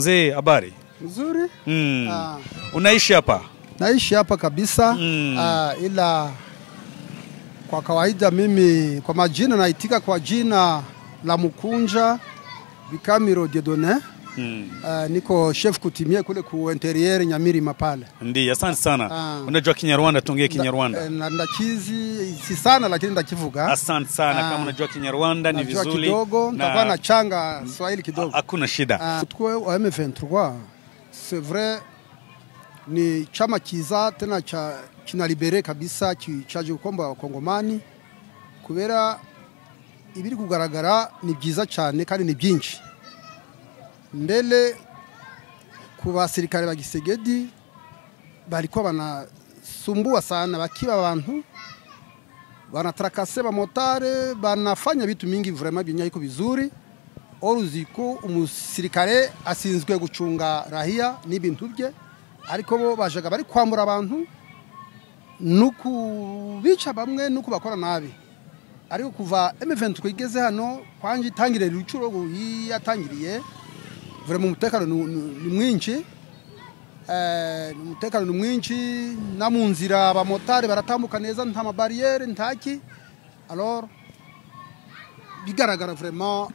Mzee, habari? Nzuri. Unaishi hapa? Naishi hapa kabisa. Ila kwa kawaida mimi kwa majina naitika kwa jina la Mukunja Bikamiro Dieudonné. Niko chef kutimia kule ku interieur Nyamirima pale. Ndiyo, asante sana. Unajua Kinyarwanda, tuongee Kinyarwanda. Ndakizi si sana lakini ndakivuga. Asante sana. Kama unajua Kinyarwanda ni vizuri. Najua kidogo, nitakuwa na changa Swahili kidogo. Hakuna shida. Tukue wa M23, c'est vrai ni chama kiza tena kina libere kabisa chaje ukomba Kongomani kubera ibiri kugaragara ni byiza cyane kandi ni byinshi. Mbele ku basirikare bagisegedi bariko banasumbua sana, bakiba abantu banatrakase ba motare, banafanya vitu mingi vraiment binyayiko bizuri. Oruziko umusirikare asinzwe gucunga rahia n'ibintu bye, ariko bo bajaga bari kwambura abantu nuku bica bamwe nuku bakora nabi. Ariko kuva M23 igeze hano kwanje itangire rucuro yatangiriye vraiment umutekano ni mwinshi. Umutekano ni mwinshi na mu nzira abamotari baratambuka neza nta mabariere ntaki. Alors bigaragara vraiment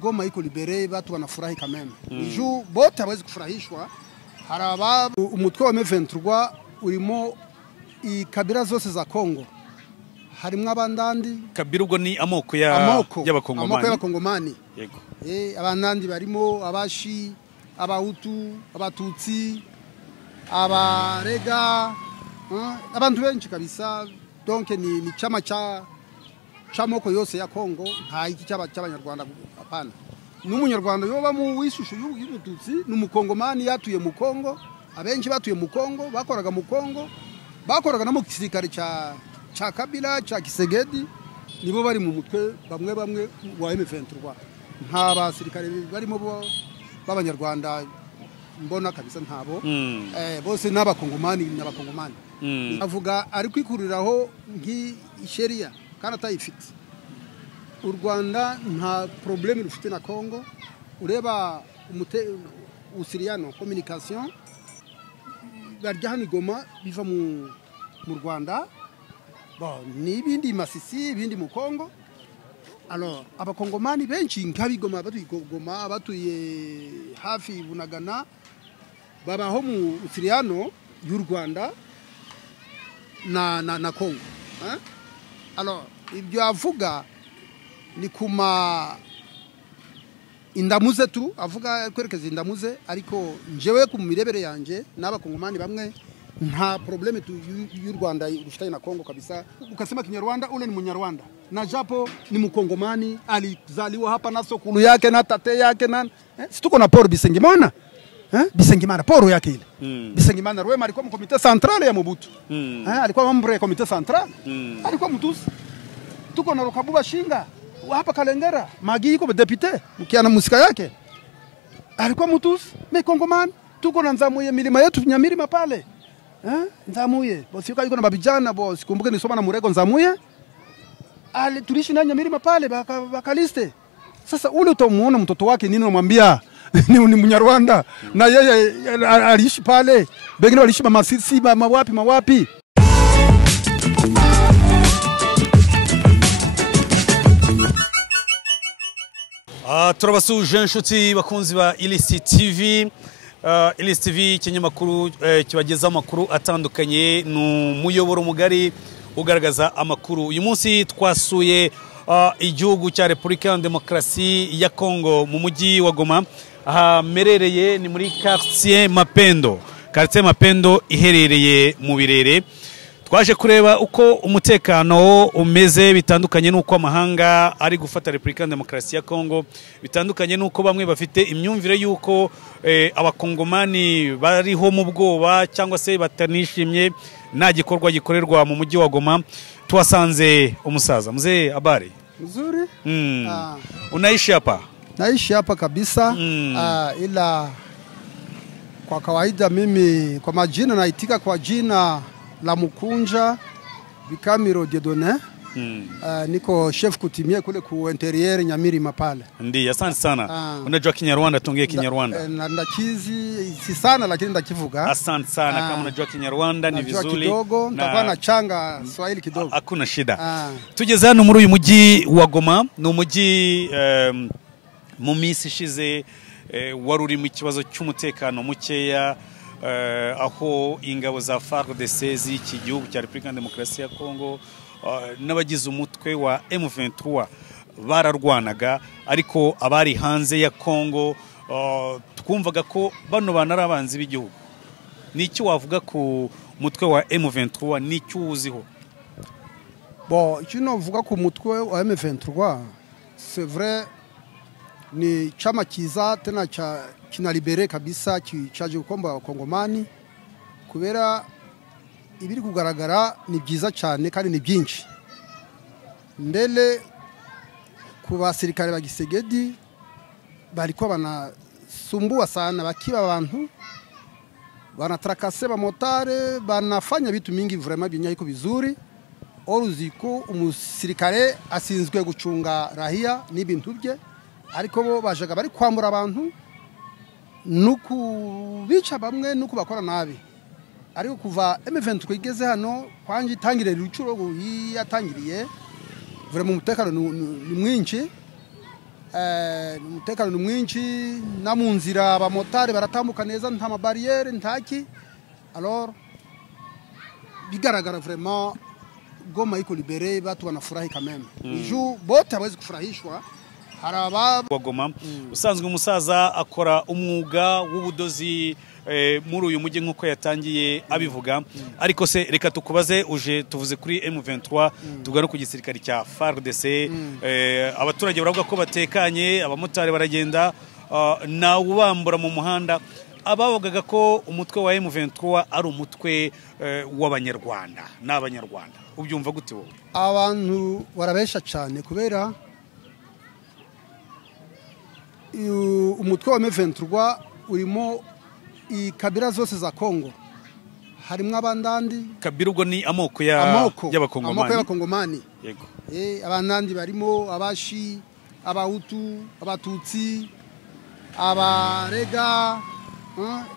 Goma iko libere, batu wanafurahi kameme. Niju bote hawezi kufurahishwa. Haraba umutwe wa M23 urimo ikabira zose za Kongo. Harimwe abandandi. Kabira ubwo ni amoko y'abakongomani. Amoko y'abakongomani. Yego. Abandandi barimo abashi, abahutu, abatutsi, abarega, abantu benshi kabisa. Donc ni chama chamoko yose ya Kongo, nta iki cy'abanyarwanda apana. N'umunyarwanda yoba mu wishusho y'ubututsi n'umukongomani yatuye mu Kongo, abenshi batuye mu Kongo, bakoraga mu Kongo, bakoraga no mu gisirikare cha Kabila cha Kisegedi, nibo bari mu mutwe bamwe wa M23. Nta basirikare barimo b'abanyarwanda mbona kabisa ntabo. Bose n'abakongomani. Avuga ari kwikuriraho nk'isheria kana atayifite. U Rwanda nta problème rufite na Kongo. Ureba usiriano communication barya hano Goma biva mu Rwanda, n'ibindi Masisi, ibindi mu Kongo. Alors abakongomani benshi nk'abigoma Goma batuye hafi Bunagana babaho mu usiriano y'u Rwanda na Kongo. Alors ibyo avuga ni kuma indamuze tu, avuga kwerekeza indamuze, ariko njewe ku mirebere yanje n'abakongomani bamwe nta probleme tu y'u Rwanda ufitanye na Kongo kabisa. Ukasema Kinyarwanda ule ni Munyarwanda na japo ni Mkongomani, alizaliwa hapa na sokulu yake na tate yake na situko na Paul Bisengimana. Bisengimana Paul yake ile. Bisengimana Rwema alikuwa mu komite centrale ya Mobutu. Alikuwa membre ya komite centrale. Alikuwa mtusi. Tuko na Rukabuba Shinga hapa Kalengera, Magi yuko depute mkiana musika yake. Alikuwa mtusi, Mkongomani. Tuko na Nzamuye milima yetu Nyamirima pale. Nzamuye bosi yuko na babijana bosi, kumbuke nisoma na Murego Nzamuye. Tulishi na Nyamirima pale bakaliste. Sasa ule utamuona mtoto wake nini unamwambia ni Munyarwanda na yeye aliishi pale, bengine waliishi Masisi mawapi. Turabasuje inshuti bakunzi ba Ilisi TV. Ilisi TV ikinyamakuru kibagezaho amakuru atandukanye, n'umuyoboro mugari ugaragaza amakuru. Uyu munsi twasuye igihugu cya Repubulika ya Demokarasi ya Kongo mu mujyi wa Goma. Aha merereye ni muri quartier Mapendo. Quartier Mapendo iherereye mu Birere. Twaje kureba uko umutekano umeze, bitandukanye nuko amahanga ari gufata Repubulika ya Demokarasi ya Kongo, bitandukanye nuko bamwe bafite imyumvire yuko abakongomani bariho mu bwoba cyangwa se batanishimye nta gikorwa gikorerwa mu mujyi wa Goma. Tuwasanze umusaza. Mzee, habari? Nzuri. Unaishi hapa? Naishi hapa kabisa. Ila kwa kawaida mimi kwa majina naitika kwa jina la Mukunja Bikamiro Dieudonné. niko chef coutumier kule ku interieur Nyamirima pale. Ndiyo, asante sana. Unajua Kinyarwanda, tuongee Kinyarwanda. Ndakizi si sana lakini ndakivuga. Asante sana. Kama unajua Kinyarwanda ni vizuri. Kidogo, nitakuwa na changa Swahili kidogo. Hakuna shida. Tugeze hano muri uyu mujyi wa Goma, ni umujyi mu minsi ishize wari uri mu kibazo cy'umutekano mukeya, aho ingabo za FARDC z'iki gihugu cya Repubulika Demokarasi ya Kongo n'abagize umutwe wa M23 bararwanaga, ariko abari hanze ya Kongo twumvaga ko bano bana ari abanzi b'igihugu. Niki wavuga ku mutwe wa M23, niki uziho? Bon, icyo uvuga ku mutwe wa M23, c'est vrai, ni chama kiza tena kinalibere kabisa cyaje gukomba abakongomani, kubera ibiri kugaragara ni byiza cyane kandi ni byinshi. Mbele ku basirikare ba Gisegedi bariko banasumbua sana, bakiba abantu, banatrakase ba motare, banafanya vitu mingi vraiment binyayiko bizuri. Oruziko umusirikare asinzwe gucunga rahia n'ibintu bye, ariko bo bajaga bari kwambura abantu nuku bica bamwe nuku bakora nabi. Ariko kuva M23 igeze hano kwanje itangire rucuro yatangiriye, vraiment umutekano ni mwinshi, umutekano ni mwinshi, na mu nzira abamotari baratambuka neza, nta mabariere ntaki. Alors bigaragara vraiment Goma iko libere, batu wanafurahi kameme. Iju bote hawezi kufurahishwa. Haraba wa Goma usanzwe umusaza akora umwuga w'ubudozi muri uyu mujyi nkuko yatangiye abivuga, ariko se reka tukubaze, uje tuvuze kuri M23, tugana ku gisirikari cya FARDC, abaturage baravuga ko batekanye, abamotari baragenda na ubambura mu muhanda, abavugaga ko umutwe wa M23 ari umutwe w'abanyarwanda n'abanyarwanda. Ubyumva gute wowe? Abantu barabesha cyane, kubera umutwe wa M23 urimo ikabira zose za Kongo. Harimo abandandi. Kabira ubwo ni amoko y'abakongomani. Yego. Abandandi barimo abashi, abahutu, abatutsi, abarega,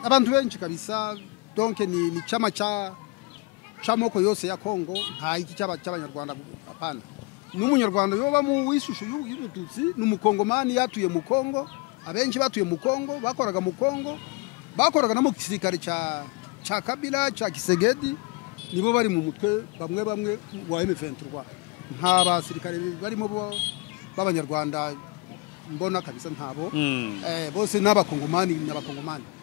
abantu benshi kabisa. Donc ni chama chamoko yose ya Kongo, nta iki cy'abanyarwanda apana. N'umunyarwanda yoba mu wishusho y'umututsi, n'umukongomani yatuye mu Kongo, abenshi batuye mu Kongo, bakoraga mu Kongo, bakoraga na mu gisirikare cha Kabila, cha Kisegedi, nibo bari mu mutwe bamwe wa M23. Nta basirikare barimo b'abanyarwanda mbona kabisa ntabo. Bose n'abakongomani.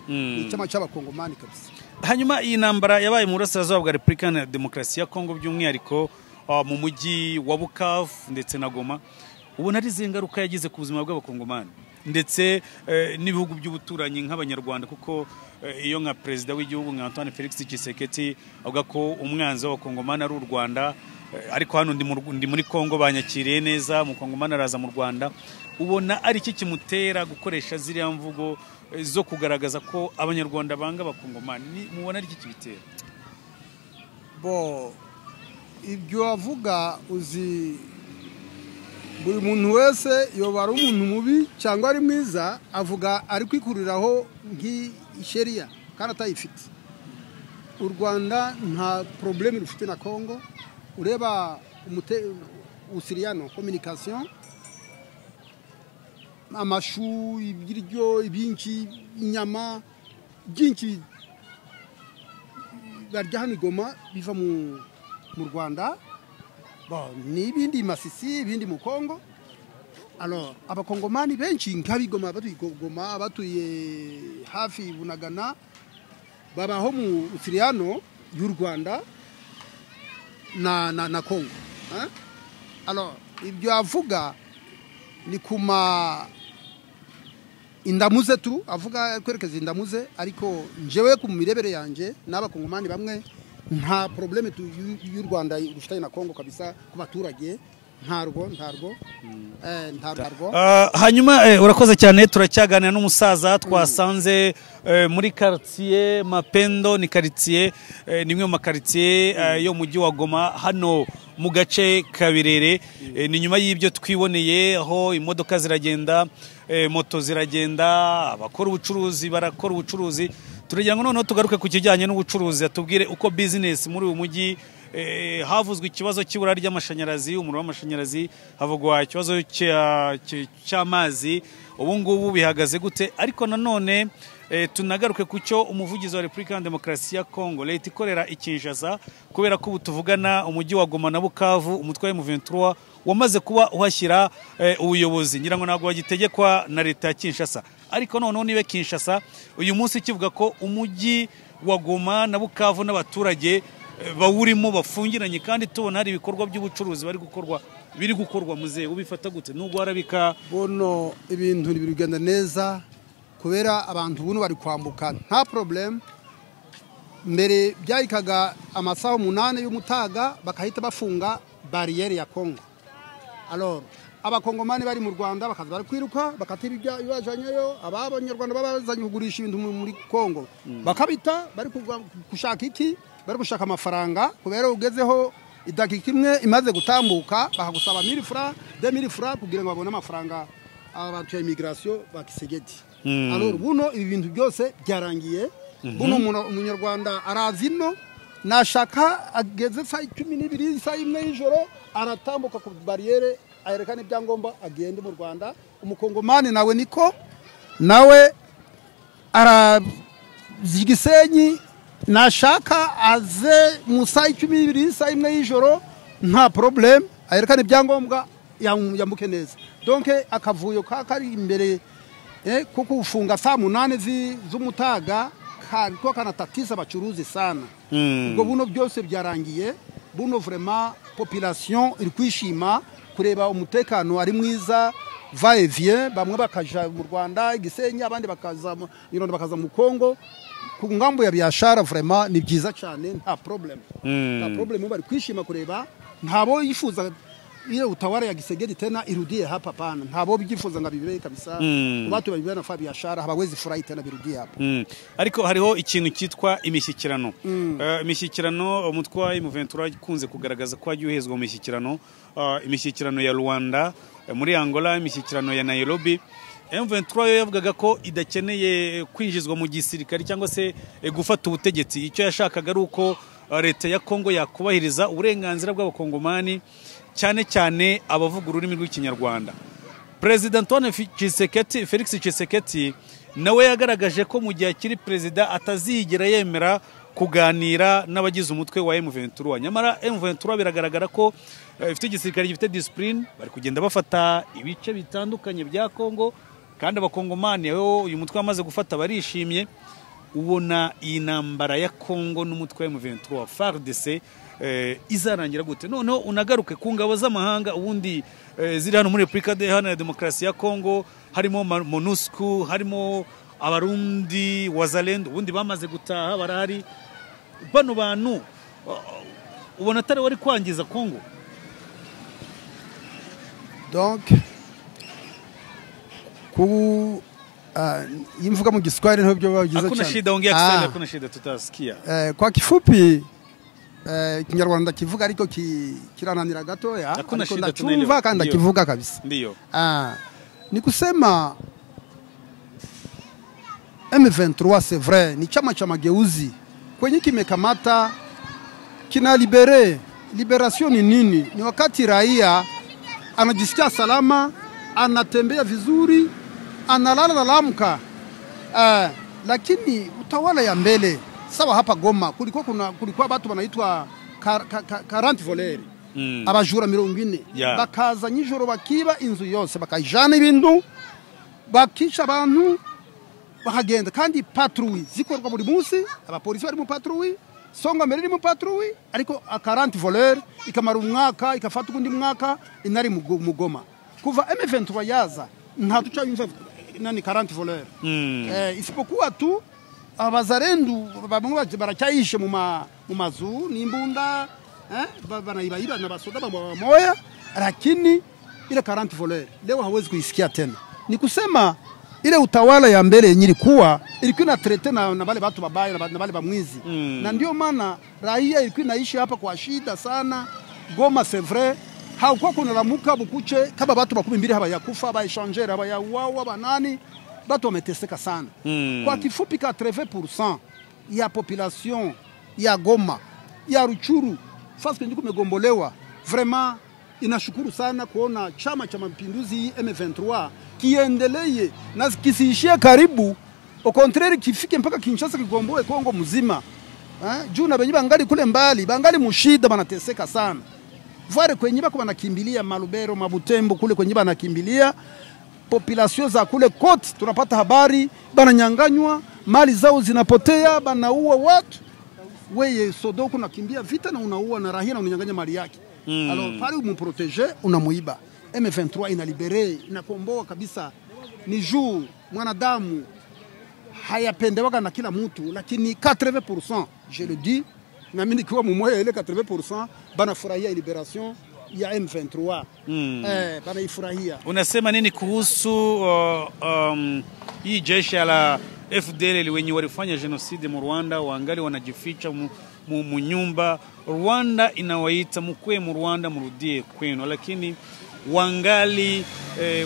Icyama cy'abakongomani kabisa. Hanyuma iyi ntambara yabaye mu burasirazuba bwa Repubulika Demokarasi ya Kongo, by'umwihariko mu mujyi wa Bukavu ndetse na Goma, ubona ari zingaruka yagize ku buzima bw'abakongomani ndetse n'ibihugu by'ubuturanyi nk'abanyarwanda, kuko iyo nka perezida w'igihugu nka Antoine Felix Tshisekedi avuga ko umwanzi w'abakongomani ari u Rwanda, ariko hano ndi muri Kongo banyakiriye neza, umukongomani araza mu Rwanda. Ubona ari iki kimutera gukoresha ziriya mvugo zo kugaragaza ko abanyarwanda banga abakongomani? Mubona ari iki kibitera? Bo ibyo avuga, uzi buri muntu wese yoba ari umuntu mubi cyangwa ari mwiza, avuga ari kwikuriraho nk'isheria kandi atayifite. U Rwanda nta problème rufite na Kongo. Ureba usiriano communication, amashu, ibiryo, ibinki, inyama byinshi barya hano Goma biva mu Rwanda, n'ibindi Masisi, ibindi mu Kongo. Alors abakongomani benshi nk'abigoma batuye Goma, batuye hafi Bunagana, babaho mu usiriano y'u Rwanda na Kongo. Alors ibyo avuga ni kuma indamuze tu, avuga kwerekeza indamuze, ariko njewe ku mirebere yanje n'abakongomani bamwe nta problème y'u Rwanda rufitanye na Kongo kabisa ku baturage. ntarwo hanyuma urakoze cyane turacyaganira n'umusaza twasanze muri quartier Mapendo ni quartier nimwe mu quartier yo mujyi wa Goma hano mu gace kabirere ni nyuma y'ibyo twiboneye aho imodoka ziragenda moto ziragenda abakora ubucuruzi barakora ubucuruzi turagira ngo noneho tugaruke ku kijyanye n'ubucuruzi atubwire uko business muri uyu mujyi havuzwe ikibazo cy'ibura ry'amashanyarazi umuriro w'amashanyarazi havugwa ikibazo cy'amazi ubu ngubu bihagaze gute ariko nanone tunagaruke ku cyo umuvugizi wa Repubulika ya Demokarasi ya Kongo leta ikorera Kinshasa kubera ko ubu tuvugana umujyi wa Goma na Bukavu umutwe wa M23 wamaze kuba uhashyira ubuyobozi ngira ngo ntabwo bagitegekwa na leta ya Kinshasa ariko noneho nibe Kinshasa uyu munsi kivuga ko umujyi wa Goma na Bukavu n'abaturage bawurimo bafungiranye kandi tubona hari ibikorwa by'ubucuruzi biri gukorwa muze ubifata gute nubwo harabika bono ibintu bigenda neza kubera abantu buno bari kwambuka nta problem mbere byayikaga amasaha 8 y'umutaga bakahita bafunga barriere ya Kongo alors abakongomani bari mu Rwanda bakaza bari kwiruka bakatira ibajyanyayo abanyarwanda babazanye kugurisha ibintu muri Kongo bakabita bari gushaka iki bari gushaka amafaranga kubera ugezeho idakika imwe imaze gutambuka bakagusaba 1000 francs 2000 francs kugira ngo babone amafaranga abantu ya immigration bakisegeti alors buno ibi bintu byose byarangiye buno umunyarwanda arazino nashaka ageze saa 12 saa 1 y'ijoro aratambuka ku barriere ayerekana ibyangombwa agende mu Rwanda umukongomani nawe niko nawe arazigisenyi nashaka aze mu saa 12 saa 1 y'ijoro nta problem ayerekana ibyangombwa yambuke neza donc akavuyo kari imbere kuko ufunga saa 8 z'umutaga ko kanatatiza abacuruzi sana ubwo buno byose byarangiye buno vraiment population iri kwishima kureba umutekano ari mwiza va et vient bamwe bakaja mu Rwanda Gisenyi abandi bakaza mu Kongo ku ngambo ya biashara vraiment ni byiza cyane nta problem bari kwishima kureba ntabo yifuza ile utawala ya Gisegedi tena irudie hapa pana ntabo byifuza ngabibe kabisa watu babibana fa biashara habawezi furahi tena birudie hapa ariko hariho ikintu cyitwa imishyikirano imishyikirano umutwa M23 kunze kugaragaza ko agiuhezwa mu mishyikirano imishyikirano ya Rwanda muri Angola imishyikirano ya Nairobi M23 yo yavugaga ko idakeneye kwinjizwa mu gisirikare cyangwa se gufata ubutegetsi icyo yashakaga ari uko leta ya Kongo yakubahiriza uburenganzira bw'abakongomani cyane cyane abavuga ururimi rw'ikinyarwanda President Antoine Felix Tshisekedi nawe yagaragaje ko mu gihe kiri president atazigera yemera kuganira n'abagize umutwe wa M23 nyamara M23 biragaragara ko ifite igisirikare gifite discipline bari kugenda bafata ibice bitandukanye bya Kongo kandi abakongomani uyu mutwe wamaze gufata barishimye ubona iyi ntambara ya Kongo n'umutwe wa M23 FARDC izarangira gute noneho unagaruke ku ngabo z'amahanga ubundi ziri hano muri Repubulika ya Demokarasi ya Kongo harimo MONUSCO harimo abarundi wazalendo ubundi bamaze gutaha barahari bano bantu ubona atari wari kwangiza Kongo donc imvuga mu Kiswahili ntabwo byo bagize cyane hakuna shida ongea Kiswahili hakuna shida tutasikia kwa kifupi Kinyarwanda kivuga ariko kirananira gatoya ariko ndachumva kandi kivuga kabisa ndio ni kusema M23 c'est vrai ni chama cha mageuzi kwenye kimekamata kina liberation ni nini ni wakati raia anajisikia salama anatembea vizuri analala na lamka lakini utawala ya mbele sawa hapa Goma kulikuwa watu wanaitwa 40 voleri abajura 40 bakaza nyijoro bakiba inzu yose bakajana ibintu bakisha abantu bakagenda kandi patrouille zikorwa buri munsi abapolisi bari mu patrouille songa mbere iri mu patrouille ariko 40 voleri ikamara umwaka ikafata undi mwaka inari mu Goma kuva M23 yaza nta tuca yumva nani 40 voleri isipokuwa tu abazarendu bamwe baracyayishe mu mazu n'imbunda banaibaira na basoda bamoya lakini ile 40 voleur leo hawezi kuisikia tena. Ni kusema ile utawala ya mbele yenye ilikuwa na trete na wale watu babaya na wale bamwizi. Na ndio maana raia ilikuwa inaishi hapa kwa shida sana. Goma c'est vrai haukuwa kuna lamuka bukuche kama watu 12 haba ya kufa haba échanger haba ya uawa banani watu wameteseka sana. Kwa kifupi 80% ya population ya Goma ya Ruchuru fasi kwenye kumegombolewa. Vraiment inashukuru sana kuona chama cha mapinduzi M23 kiendelee na kisiishie karibu, au contraire kifike mpaka Kinshasa kigomboe Kongo mzima. Juu na benye bangali kule mbali, bangali mushida banateseka sana. Vware kwenye bako banakimbilia Malubero, Mabutembo kule kwenye banakimbilia, population za kule kote tunapata habari bananyanganywa, mali zao zinapotea, banaua watu. Weye Sodoko nakimbia vita na unaua na rahia na unanyanganya mali yake. Alors pale umprotéger unamuiba. M23 inalibere inakomboa kabisa. Ni juu mwanadamu hayapendewaga na kila mtu, lakini 80% je le dis na mimi nikiwa mmoja ile 80% banafurahia liberation ya M23. Banaifurahia. Unasema nini kuhusu hii jeshi la FDL wenye walifanya genocide mu Rwanda waangali wanajificha mu nyumba? Rwanda inawaita mkwe mu Rwanda murudie kwenu, lakini wangali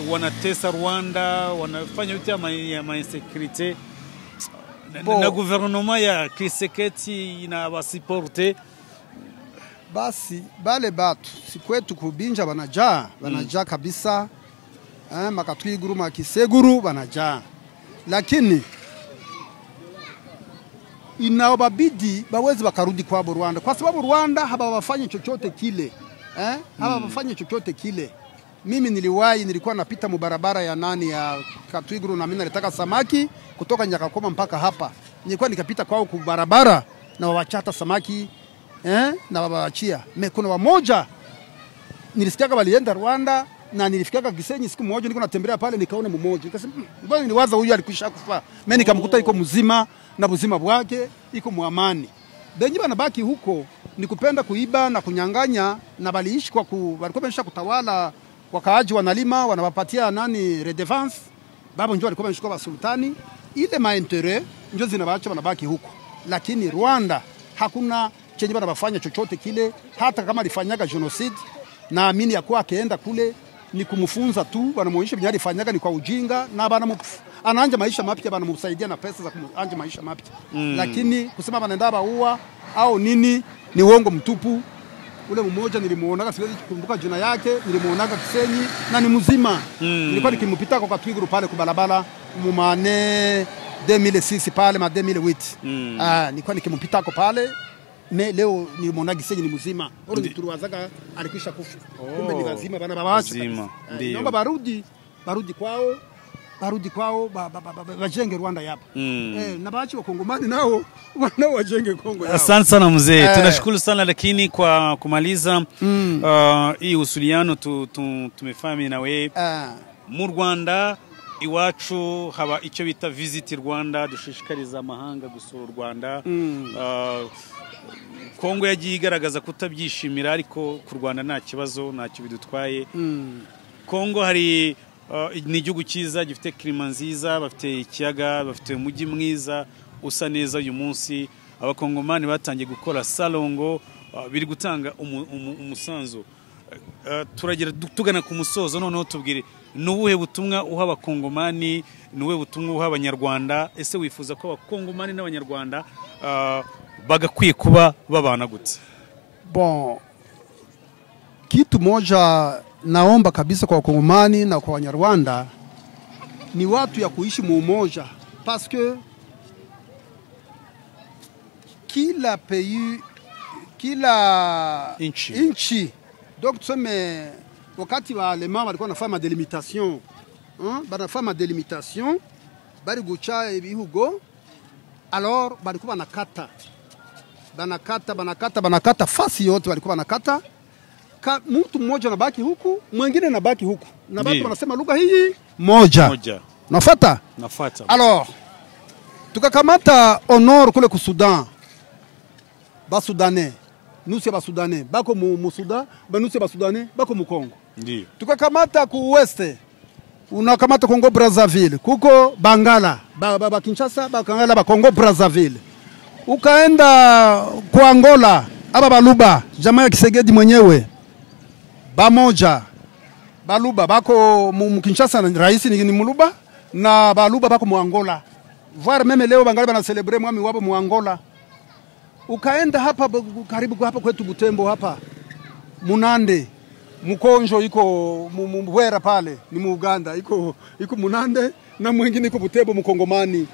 wanatesa Rwanda, wanafanya yote ya insécurité na gouvernement ya Kiseketi inawasiporte. Basi bale batu si kwetu kubinja banajaa kabisa. Makatwiguru makiseguru banajaa, lakini inaobabidi bawezi bakarudi kwa Rwanda, kwa sababu Rwanda habawafanya chochote kile. Habawafanya chochote kile. Mimi nilikuwa napita mubarabara ya nani ya Katwiguru na mimi nalitaka samaki kutoka Nyakakoma mpaka hapa. Nilikuwa nikapita kwao kubarabara na wawachata samaki na wabaachia. Kuna wamoja nilisikiaga walienda Rwanda na nilifikaga Gisenyi siku moja, nilikuwa natembelea pale nikaona mmoja. Nikasema mbona niliwaza huyu alikwisha kufa. Mimi nikamkuta yuko mzima na buzima bwake iko muamani. Benyi banabaki huko ni kupenda kuiba na kunyanganya, na baliishi kwa walikuwa wamesha kutawala, wakaaji wanalima wanawapatia nani redevance. Babo njoo alikuwa ameshika sultani, ile maentere njoo zinabaacha wanabaki huko. Lakini Rwanda hakuna chenye banafanya chochote kile, hata kama alifanyaga genocide na amini yakuwa akaenda kule ni kumfunza tu, banamuonyesha binyari fanyaga ni kwa ujinga, na anaanja maisha mapya, banamsaidia na pesa za kuanja maisha mapya. Lakini kusema banaenda baua au nini ni uongo mtupu. Ule mmoja nilimuonaga, siwezi kukumbuka jina yake, nilimuonaga Kisenyi na ni mzima. Nilikuwa nikimpita kwa Katwiguru pale kubalabala mumane 2006 pale ma 2008. Nilikuwa nikimpita kwa pale. Leo nilimuonaga Kisenyi ni mzima. Oro nituruwazaga alikwisha kufa. Kumbe ni lazima bana babaacha. Naomba barudi kwao wajenge Rwanda hapa. Na baachi wa Kongomani nao wajenge Kongo yao. Asante sana mzee. Tunashukuru sana, lakini kwa kumaliza hii usuliano tumefahamu na wewe mu Rwanda iwacu haba icyo bita visit Rwanda, dushishikariza amahanga gusura Rwanda. Kongo yagiye igaragaza kutabyishimira, ariko ku Rwanda nta kibazo, nta kibidutwaye. Kongo hari ni igihugu cyiza gifite klima nziza, bafite ikiyaga, bafite umujyi mwiza usa neza. Uyu munsi abakongomani batangiye gukora salongo, biri gutanga umusanzo. Turagera tugana ku musozo, noneho tubwire nubuhe butumwa uha abakongomani, nubuhe butumwa uha abanyarwanda? Ese wifuza ko abakongomani n'abanyarwanda bagakwiye kuba babana gute? Bon, kitu moja naomba kabisa kwa Wakongomani na kwa Wanyarwanda ni watu ya kuishi mumoja, parce que kila pays, kila inchi. Donc tuseme wakati wa Alema walikuwa wanafanya delimitation, banafanya delimitation bari gucha ibihugo, alors balikuwa banakata fasi yote, walikuwa banakata. Mtu mmoja anabaki huku, mwingine anabaki huku, na watu wanasema lugha hii moja. Nafuata? Nafuata. Alors tukakamata honor kule ku Sudan, ba Sudanais, nusu ba Sudanais bako mu Sudan, ba nusu ba Sudanais bako mu Kongo. Ndiyo. Tukakamata ku west, unakamata Congo Brazzaville, kuko Bangala, ba Kinshasa, Bangala, ba Congo Brazzaville. Ukaenda kwa Angola, aba Baluba, jamaa ya Kisegedi mwenyewe. Bamoja, Baluba, bako Kinshasa rais ni Muluba, na Baluba bako mu Angola. Voir meme leo Bangala bana celebrate mwami wabo mu Angola. Ukaenda hapa karibu hapa kwetu Butembo hapa. Munande, Mukonjo iko Mwera pale, ni mu Uganda, iko Munande na mwingine iko Butembo Mkongomani.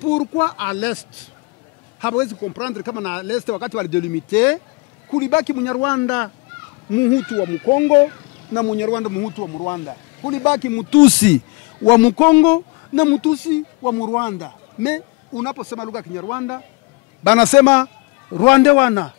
Pourquoi à l'est? Hawezi comprendre kama na l'est wakati wali delimiter kulibaki Munyarwanda Muhutu wa Mkongo na Munyarwanda Muhutu wa Mrwanda. Kulibaki Mutusi wa Mkongo na Mutusi wa Mrwanda. Me unaposema lugha ya Kinyarwanda banasema Rwandewana.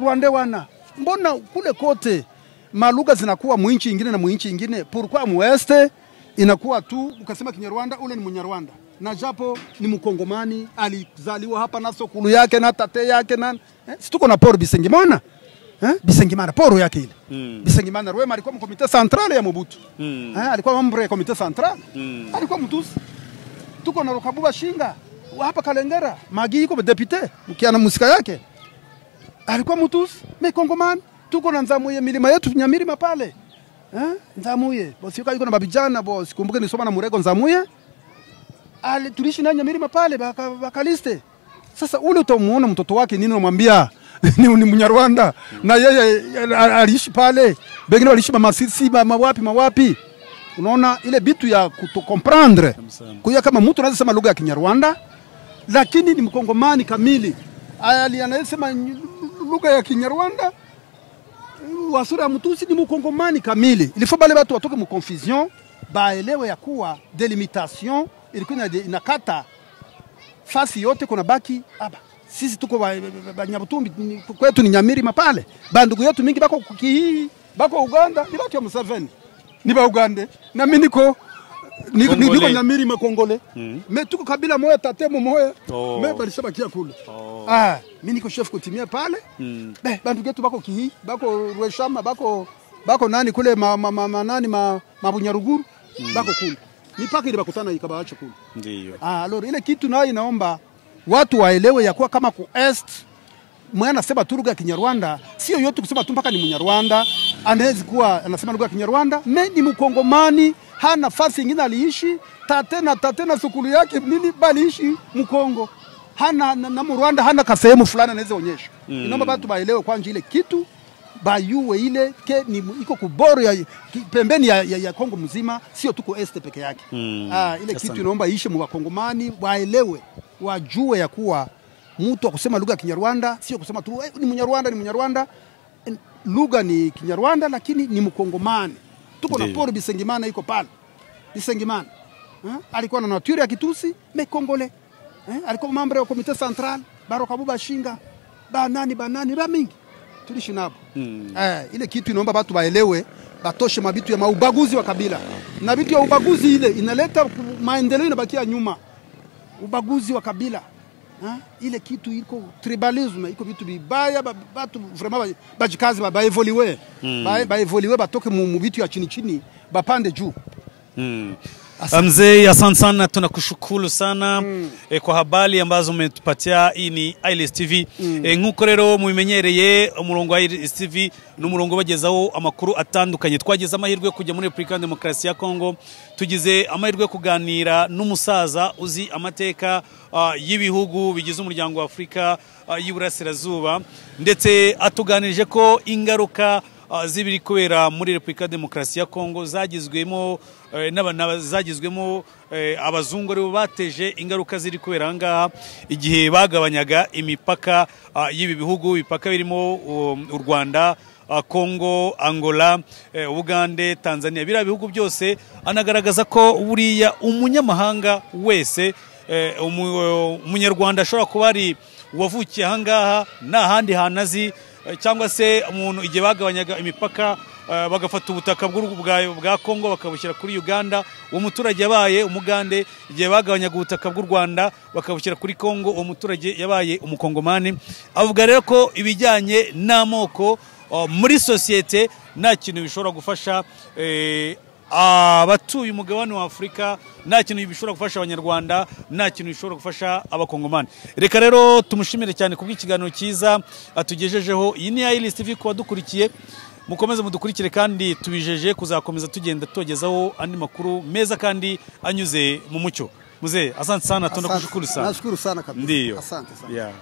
Rwandewana. Mbona kule kote malugha zinakuwa muinchi ingine na muinchi ingine? Pourquoi mueste inakuwa tu ukasema Kinyarwanda ule ni Munyarwanda na japo ni Mkongomani, alizaliwa hapa na sokulu yake na tate yake na situko na poro Bisengimana. Bisengimana poro yake ile. Bisengimana Rwema alikuwa mkomite central ya Mobutu. Alikuwa membre ya komite central. Alikuwa Mtusi. Tuko na Rukabuba Shinga hapa Kalengera, Magi iko depute mkiana musika yake. Alikuwa Mtusi, Mkongomani. Tuko na Nzamuye milima yetu Nyamirima pale. Nzamuye, bosi yuko na babijana bosi, kumbuke nisoma na Murego Nzamuye. Tulishi na Nyamirima pale bakaliste. Sasa ule utamuona mtoto wake nini unamwambia ni Munyarwanda na yeye aliishi pale. Bengine waliishi Masisi mawapi. Unaona ile bitu ya kutokomprendre. Kuya kama mtu anaweza sema lugha ya Kinyarwanda lakini ni Mkongomani kamili. Anasema lugha ya Kinyarwanda wasura ya Mtusi ni Mkongomani kamili. Ilifo bale watu watoke mu confusion, baelewe ya kuwa delimitation ilikuwa inakata fasi yote kuna baki aba. Sisi tuko Banyabutumbi kwetu ni Nyamirima pale. Bandugu yetu mingi bako Kihii, bako Uganda, ni watu ya Museveni. Ni ba Uganda. Na mimi niko Nyamirima Kongole. Me tuko kabila moja tatemo moja. Me balisema kia kule. Mimi niko chef kutimia pale. Bandugu yetu bako Kihii, bako Rweshama, bako nani kule nani Mabunyaruguru, bako kule. Mipaka ile bakutana ikabaacha kule. Ndiyo. Alors ile kitu nayo inaomba watu waelewe ya kuwa kama ku est mwana sema tu lugha ya Kinyarwanda sio yote kusema tu mpaka ni Munyarwanda, anaweza kuwa anasema lugha ya Kinyarwanda, ni Mkongomani, hana nafasi nyingine aliishi, tate na sukulu yake nini baliishi Mkongo. Hana na Mrwanda hana kasehemu fulani anaweza onyesha. Inaomba watu baelewe kwanje ile kitu bayuwe ile ke ni iko kuboro ya pembeni ya Kongo mzima, sio tuko este peke yake. Ile kitu inaomba ishe mu Wakongomani waelewe, wajue ya kuwa mtu akusema lugha ya Kinyarwanda sio kusema tu ni Munyarwanda. Lugha ni Kinyarwanda lakini ni Mkongomani. Tuko na poro Bisengimana iko pale. Bisengimana alikuwa na nature ya Kitusi Mekongole. Alikuwa membre ya komite central, Barokabuba Shinga, banani ba mingi tulishi nabo. Ile kitu inaomba watu waelewe, batoshe mabitu ya maubaguzi wa kabila. Na bitu ya ubaguzi ile inaleta maendeleo inabakia nyuma. Ubaguzi wa kabila. Ile kitu iko tribalism, iko vitu vibaya, watu vraiment bajikazi evoluer. Evoluer batoke mu bitu ya chini bapande juu. Mzee, asante sana, tunakushukuru sana kwa habari ambazo umetupatia. Hii ni Ailes TV. Nkuko rero mubimenyereye umurongo wa Ailes TV n'umurongo bagezaho amakuru atandukanye. Twageze amahirwe kujya muri Republika Demokarasi ya Kongo, tugize amahirwe kuganira n'umusaza uzi amateka y'ibihugu bigize umuryango wa Afrika y'Iburasirazuba, ndetse atuganirije ko ingaruka zibiri kubera muri Republika Demokarasi ya Kongo zagizwemo zagizwemo abazungu aribo bateje ingaruka ziri kubera ngaha igihe bagabanyaga imipaka y'ibi bihugu, ibipaka birimo u Rwanda, Kongo, Angola, Uganda, Tanzania. Bira bihugu byose anagaragaza ko buriya umunyamahanga wese umunyarwanda ashobora kuba ari wavukiye ahangaha nta handi hanazi, cyangwa se umuntu igihe bagabanyaga imipaka bagafata ubutaka bwa Kongo bakabushyira kuri Uganda, uwo muturage yabaye umugande. Igihe bagabanyaga ubutaka bw'u Rwanda bakabushyira kuri Kongo, uwo muturage yabaye umukongomani. Avuga rero ko ibijyanye n'amoko muri sosiyete nta kintu bishobora gufasha abatuye umugabane wa Afurika, nta kintu bishobora gufasha abanyarwanda, nta kintu bishobora gufasha abakongomani. Reka rero tumushimire cyane kubw'ikiganiro cyiza atugejejeho. Iyi ni Iris TV kuba dukurikiye, mukomeze mudukurikire kandi tubijeje kuzakomeza tugenda tugezaho andi makuru meza kandi anyuze mu mucyo. Mzee, asante sana, tunakushukuru sana. Nashukuru sana kabisa. Ndiyo. Asante sana. Yeah.